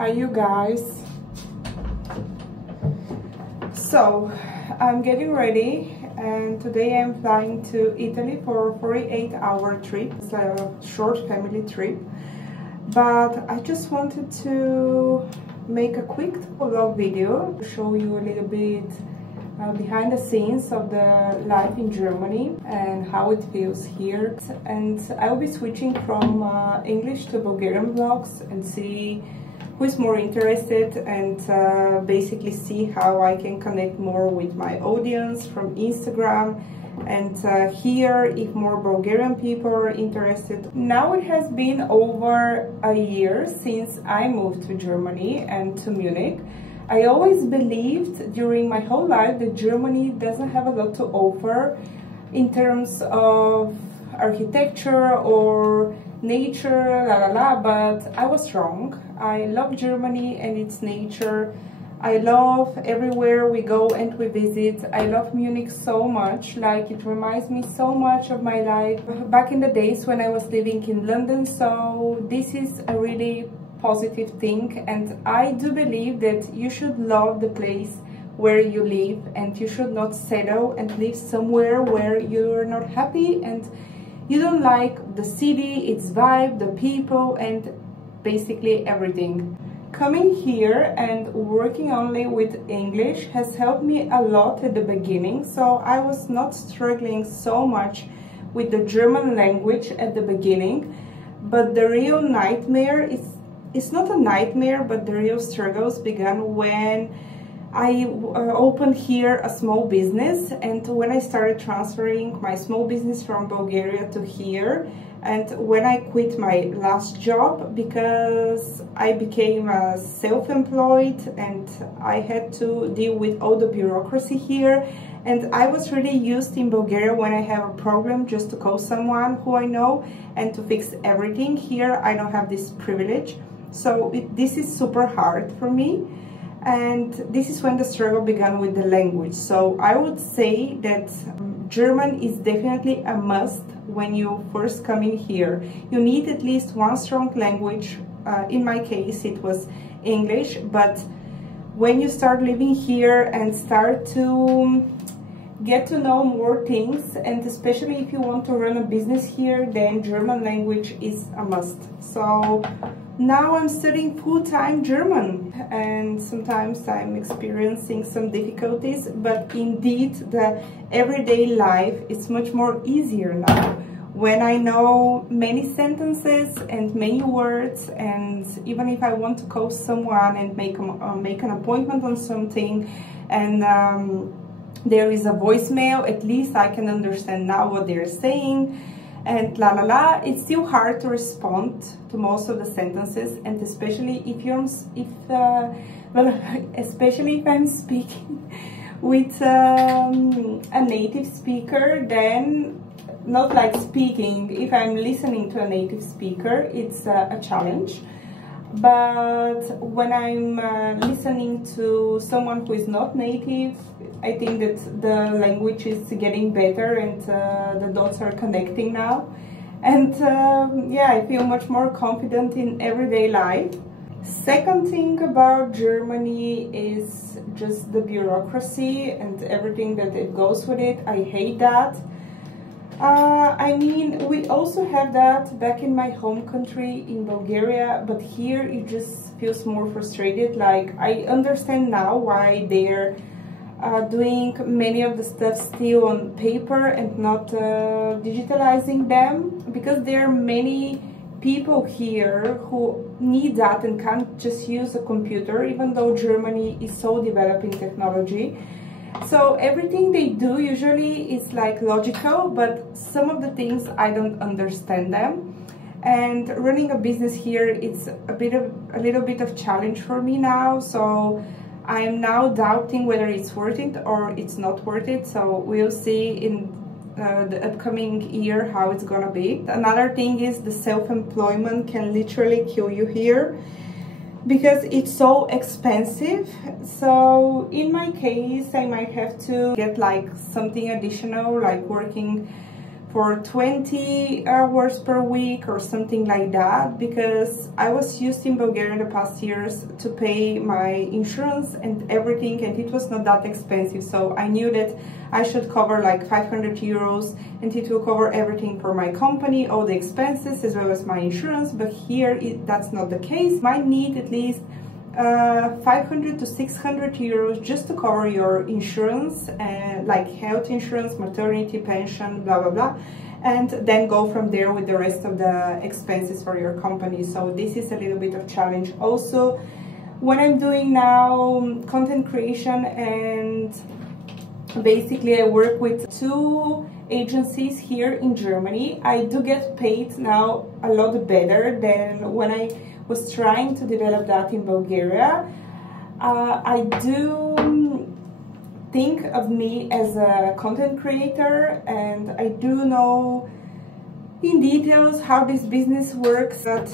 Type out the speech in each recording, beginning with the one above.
Hi you guys. So I'm getting ready and today I'm flying to Italy for a 48-hour trip. It's a short family trip, but I just wanted to make a quick vlog video to show you a little bit behind the scenes of the life in Germany and how it feels here. And I'll be switching from English to Bulgarian vlogs and see who is more interested and basically see how I can connect more with my audience from Instagram and here if more Bulgarian people are interested. Now it has been over a year since I moved to Germany and to Munich. I always believed during my whole life that Germany doesn't have a lot to offer in terms of architecture or nature, but I was wrong. I love Germany and its nature. I love everywhere we go and we visit. I love Munich so much, like it reminds me so much of my life back in the days when I was living in London. So this is a really positive thing, and I do believe that you should love the place where you live and you should not settle and live somewhere where you're not happy and you don't like the city, its vibe, the people, and basically everything. Coming here and working only with English has helped me a lot at the beginning, so I was not struggling so much with the German language at the beginning, but the real nightmare it's not a nightmare, but the real struggles began when I opened here a small business, and when I started transferring my small business from Bulgaria to here, and when I quit my last job because I became self-employed and I had to deal with all the bureaucracy here, and I was really used in Bulgaria when I have a problem just to call someone who I know and to fix everything. Here I don't have this privilege, so this is super hard for me. And this is when the struggle began with the language. So I would say that German is definitely a must when you first come in here. You need at least one strong language. In my case, it was English. But when you start living here and start to get to know more things, and especially if you want to run a business here, then German language is a must. So now I'm studying full-time German and sometimes I'm experiencing some difficulties, but indeed the everyday life is much more easier now when I know many sentences and many words, and even if I want to call someone and make an appointment on something and there is a voicemail, at least I can understand now what they're saying. And it's still hard to respond to most of the sentences, and especially especially if I'm speaking with a native speaker, then not like speaking, if I'm listening to a native speaker, it's a challenge. But when I'm listening to someone who is not native, I think that the language is getting better and the dots are connecting now. And yeah, I feel much more confident in everyday life. Second thing about Germany is just the bureaucracy and everything that it goes with it. I hate that. I mean, we also have that back in my home country in Bulgaria, but here it just feels more frustrated. Like, I understand now why they're doing many of the stuff still on paper and not digitalizing them, because there are many people here who need that and can't just use a computer, even though Germany is so developed in technology. So everything they do usually is like logical, but some of the things I don't understand them. And running a business here, it's a little bit of challenge for me now. So I'm now doubting whether it's worth it or it's not worth it. So we'll see in the upcoming year how it's gonna be. Another thing is the self-employment can literally kill you here, because it's so expensive. So in my case, I might have to get like something additional, like working for 20 hours per week or something like that, because I was used in Bulgaria in the past years to pay my insurance and everything, and it was not that expensive. So I knew that I should cover like 500 euros and it will cover everything for my company, all the expenses as well as my insurance. But here that's not the case. You might need at least 500 to 600 euros just to cover your insurance, like health insurance, maternity, pension, blah blah blah, and then go from there with the rest of the expenses for your company. So this is a little bit of challenge. Also, when I'm doing now content creation, and basically I work with 2 agencies here in Germany, I do get paid now a lot better than when I was trying to develop that in Bulgaria. I do think of me as a content creator, and I do know in details how this business works, that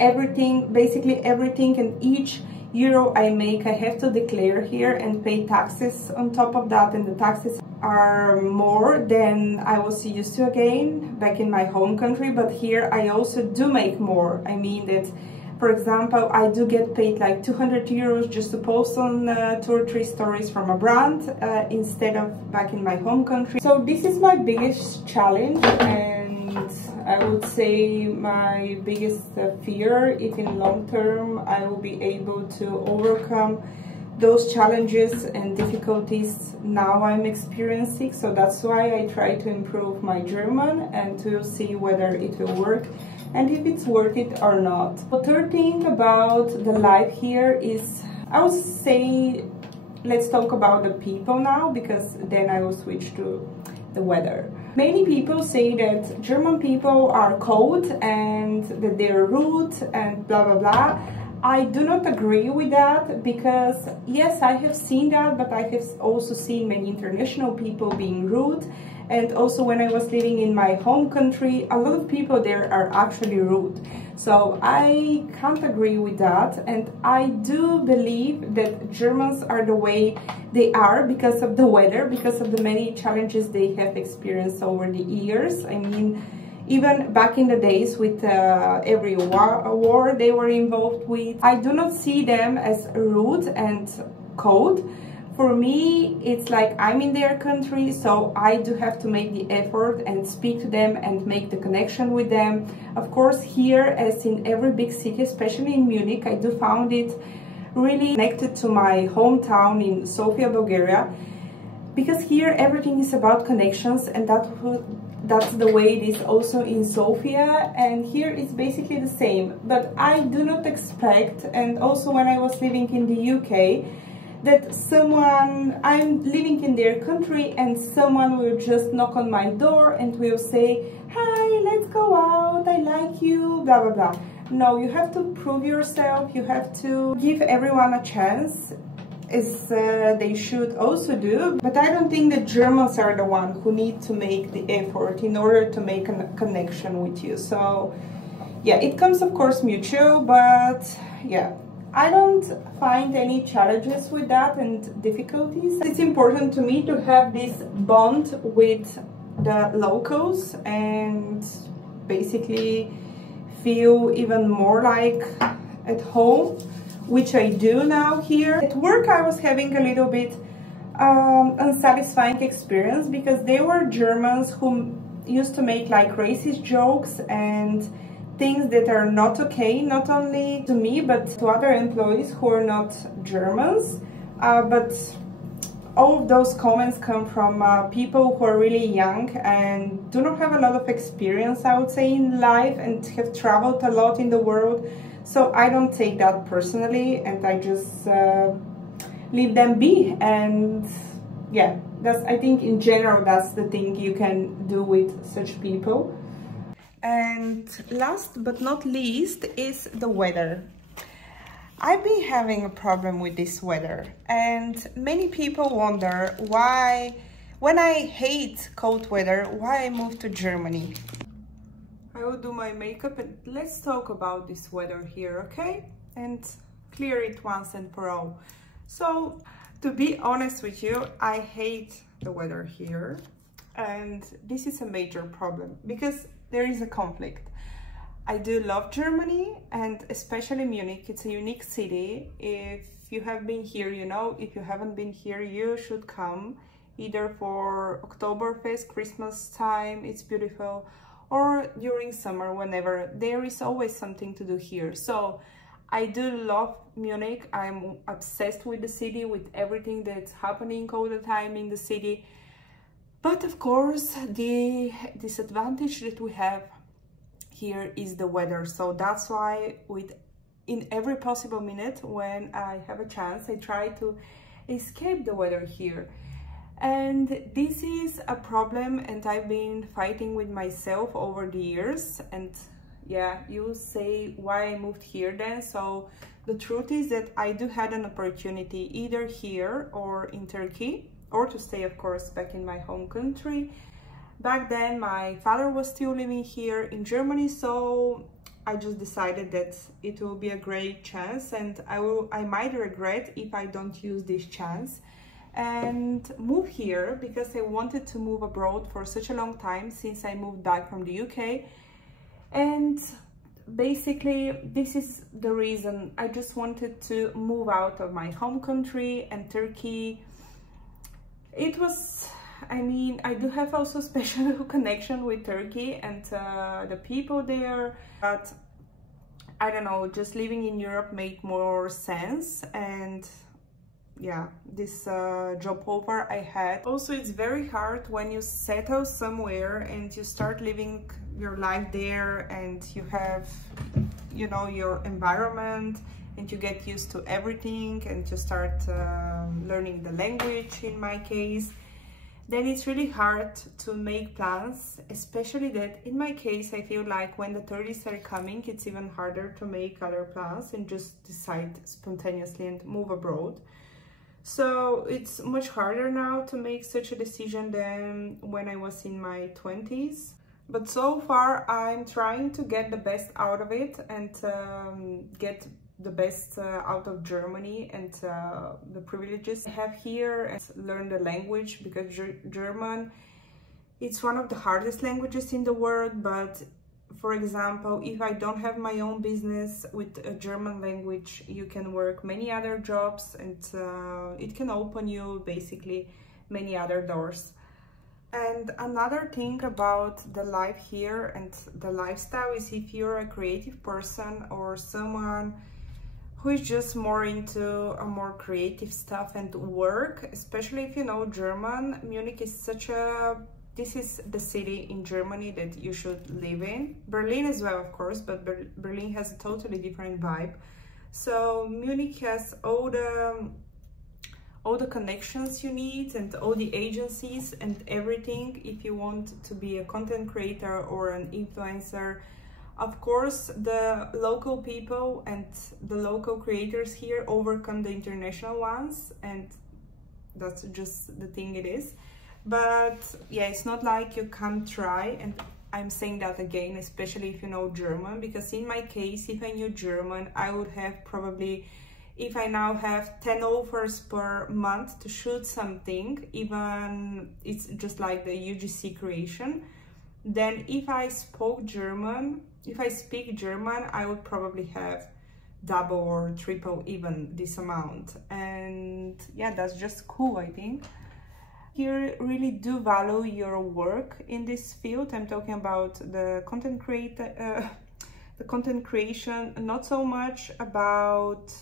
everything, basically everything, and each euro I make, I have to declare here and pay taxes on top of that, and the taxes are more than I was used to again back in my home country. But here I also do make more. I mean that, for example, I do get paid like 200 euros just to post on 2 or 3 stories from a brand instead of back in my home country. So this is my biggest challenge, and I would say my biggest fear, if in long term I will be able to overcome those challenges and difficulties now I'm experiencing. So that's why I try to improve my German and to see whether it will work and if it's worth it or not. The third thing about the life here is, I would say, let's talk about the people now, because then I will switch to the weather. Many people say that German people are cold and that they're rude and blah blah blah. I do not agree with that, because yes, I have seen that, but I have also seen many international people being rude. And also when I was living in my home country, a lot of people there are actually rude. So I can't agree with that. And I do believe that Germans are the way they are because of the weather, because of the many challenges they have experienced over the years. I mean, even back in the days with every war they were involved with, I do not see them as rude and cold. For me, it's like I'm in their country, so I do have to make the effort and speak to them and make the connection with them. Of course, here, as in every big city, especially in Munich, I do found it really connected to my hometown in Sofia, Bulgaria, because here everything is about connections, and that's the way it is also in Sofia, and here it's basically the same. But I do not expect, and also when I was living in the UK, that I'm living in their country and someone will just knock on my door and will say, "Hi, let's go out, I like you, blah blah blah." No, you have to prove yourself, you have to give everyone a chance, as they should also do. But I don't think that Germans are the one who need to make the effort in order to make a connection with you. So yeah, it comes of course mutual, but yeah, I don't find any challenges with that and difficulties. It's important to me to have this bond with the locals and basically feel even more like at home, which I do now here. At work I was having a little bit unsatisfying experience, because there were Germans who used to make like racist jokes and things that are not okay, not only to me but to other employees who are not Germans. But all of those comments come from people who are really young and do not have a lot of experience, I would say, in life, and have traveled a lot in the world. So I don't take that personally, and I just leave them be. And yeah, I think in general that's the thing you can do with such people. And last but not least is the weather. I've been having a problem with this weather, and many people wonder why, when I hate cold weather, why I moved to Germany. I will do my makeup and let's talk about this weather here, okay? And clear it once and for all. So, to be honest with you, I hate the weather here. and this is a major problem because there is a conflict. I do love Germany, and especially Munich. It's a unique city. If you have been here, you know. If you haven't been here, you should come, either for Oktoberfest, Christmas time, it's beautiful, or during summer, whenever. There is always something to do here. So I do love Munich. I'm obsessed with the city, with everything that's happening all the time in the city. But of course, the disadvantage that we have here is the weather. So that's why in every possible minute when I have a chance, I try to escape the weather here. And this is a problem, and I've been fighting with myself over the years. And yeah, you say why I moved here then. So the truth is that I do had an opportunity either here or in Turkey, or to stay, of course, back in my home country. Back then, my father was still living here in Germany, so I just decided that it will be a great chance, and I might regret if I don't use this chance and move here, because I wanted to move abroad for such a long time since I moved back from the UK. And basically, this is the reason. I just wanted to move out of my home country, and Turkey, it was, I mean, I do have also special connection with Turkey and the people there, but I don't know, just living in Europe made more sense. And yeah, this job offer I had. Also, it's very hard when you settle somewhere and you start living your life there, and you have, you know, your environment, and you get used to everything, and you start learning the language in my case. Then it's really hard to make plans, especially that in my case, I feel like when the 30s are coming, it's even harder to make other plans and just decide spontaneously and move abroad. So it's much harder now to make such a decision than when I was in my 20s. But so far, I'm trying to get the best out of it and get the best out of Germany and the privileges I have here, and learn the language, because German, it's one of the hardest languages in the world. But for example, if I don't have my own business with a German language, you can work many other jobs, and it can open you basically many other doors. And another thing about the life here and the lifestyle is, if you're a creative person or someone who is just more into a more creative stuff and work, especially if you know German, Munich is this is the city in Germany that you should live in. Berlin as well, of course, but Berlin has a totally different vibe. So Munich has all the connections you need, and all the agencies and everything if you want to be a content creator or an influencer. Of course, the local people and the local creators here overcome the international ones, and that's just the thing it is. But yeah, it's not like you can't try, and I'm saying that again, especially if you know German, because in my case, if I knew German, I would have probably, if I now have 10 offers per month to shoot something, even it's just like the UGC creation, then if I speak German, I would probably have double or triple even this amount. And yeah, that's just cool, I think. You really do value your work in this field. I'm talking about the content creation, not so much about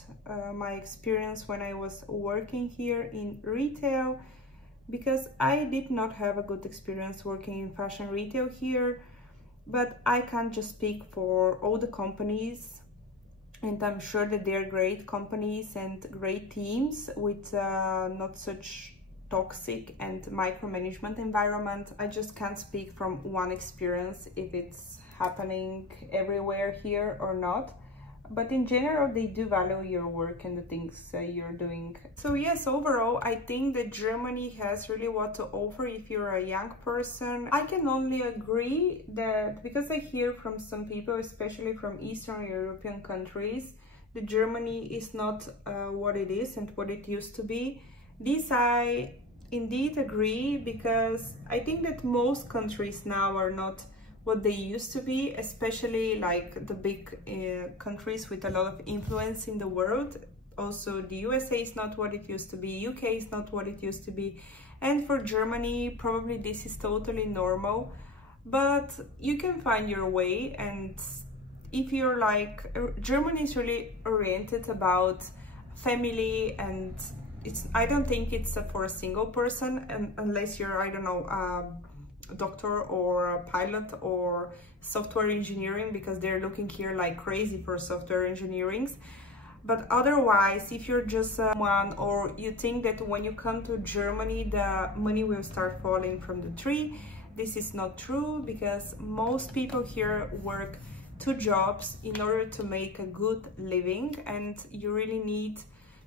my experience when I was working here in retail, because I did not have a good experience working in fashion retail here. But I can't just speak for all the companies, and I'm sure that they're great companies and great teams with not such toxic and micromanagement environment. I just can't speak from one experience if it's happening everywhere here or not. But in general, they do value your work and the things you're doing. So yes, overall, I think that Germany has really what to offer if you're a young person. I can only agree that, because I hear from some people, especially from Eastern European countries, that Germany is not what it is and what it used to be. This I indeed agree, because I think that most countries now are not what they used to be, especially like the big countries with a lot of influence in the world. Also, the USA is not what it used to be, UK is not what it used to be, and for Germany, probably this is totally normal, but you can find your way. And if you're like, Germany is really oriented about family, and I don't think it's for a single person, unless you're, I don't know, a doctor or a pilot or software engineering, because they're looking here like crazy for software engineering. But otherwise, if you're just one, or you think that when you come to Germany the money will start falling from the tree, this is not true, because most people here work 2 jobs in order to make a good living, and you really need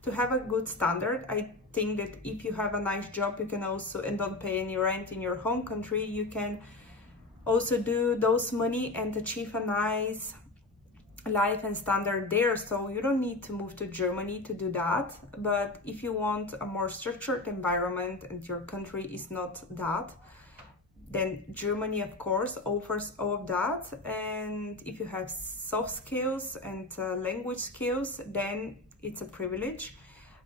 to have a good standard. I think that if you have a nice job, you can also, and don't pay any rent in your home country, you can also do those money and achieve a nice life and standard there. So you don't need to move to Germany to do that. But if you want a more structured environment and your country is not that, then Germany, of course, offers all of that. And if you have soft skills and language skills, then it's a privilege.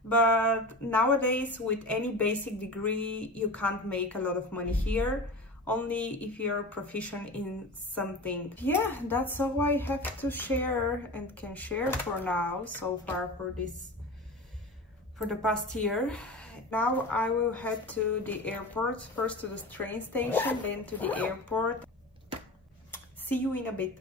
But nowadays, with any basic degree, you can't make a lot of money here, only if you're proficient in something. Yeah, that's all I have to share and can share for now, so far for the past year. Now I will head to the airport, first to the train station, then to the airport. See you in a bit.